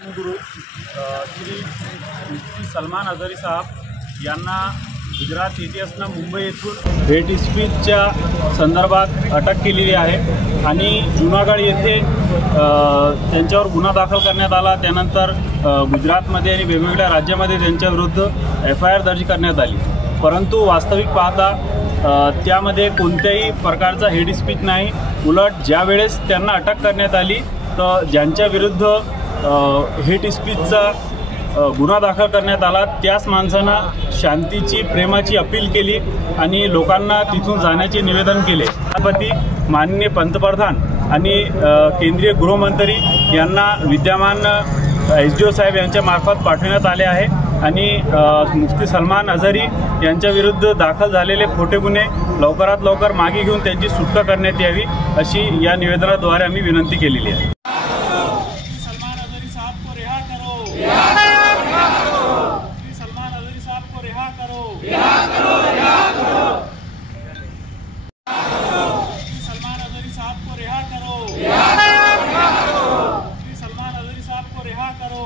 गुरु श्री मुफ्ती सलमान अझहरी साहब यांना गुजरात एटीएसनं मुंबई येथून हेट स्पीचच्या संदर्भात अटक केलेली आहे आणि जुनागड येथे त्यांच्यावर गुन्हा दाखल करण्यात आला। त्यानंतर गुजरातमध्ये आणि वेगवेगळ्या राज्यामध्ये त्यांच्याविरुद्ध FIR दर्ज करण्यात आली, परंतु वास्तविक पाहता त्यामध्ये कोणत्याही प्रकारचा हेट स्पीच नाही। उलट ज्या वेळेस त्यांना अटक करण्यात आली तर ज्यांच्या विरुद्ध हेट स्पीचचा गुन्हा दाखल करण्यात आला त्याच माणसानं शांतीची प्रेमाची अपील केली आणि लोकांना तिथून जाण्याचे निवेदन केले। राष्ट्रपती माननीय पंतप्रधान आणि केंद्रीय गृहमंत्री यांना विद्यमान SDO साहेब यांच्या मार्फत पाठवण्यात आले आहे आणि मुफ्ती सलमान अझहरी यांच्या विरुद्ध दाखल झालेले खोटे गुन्हे लवकरात लवकर मागे घेऊन त्यांची सुटका करण्यात यावी अशी या निवेदनाद्वारे आम्ही विनंती केलेली आहे। सलमान अज़हरी साहब को रिहा करो। सलमान अज़हरी साहब को रिहा करो। सलमान अज़हरी साहब को रिहा करो।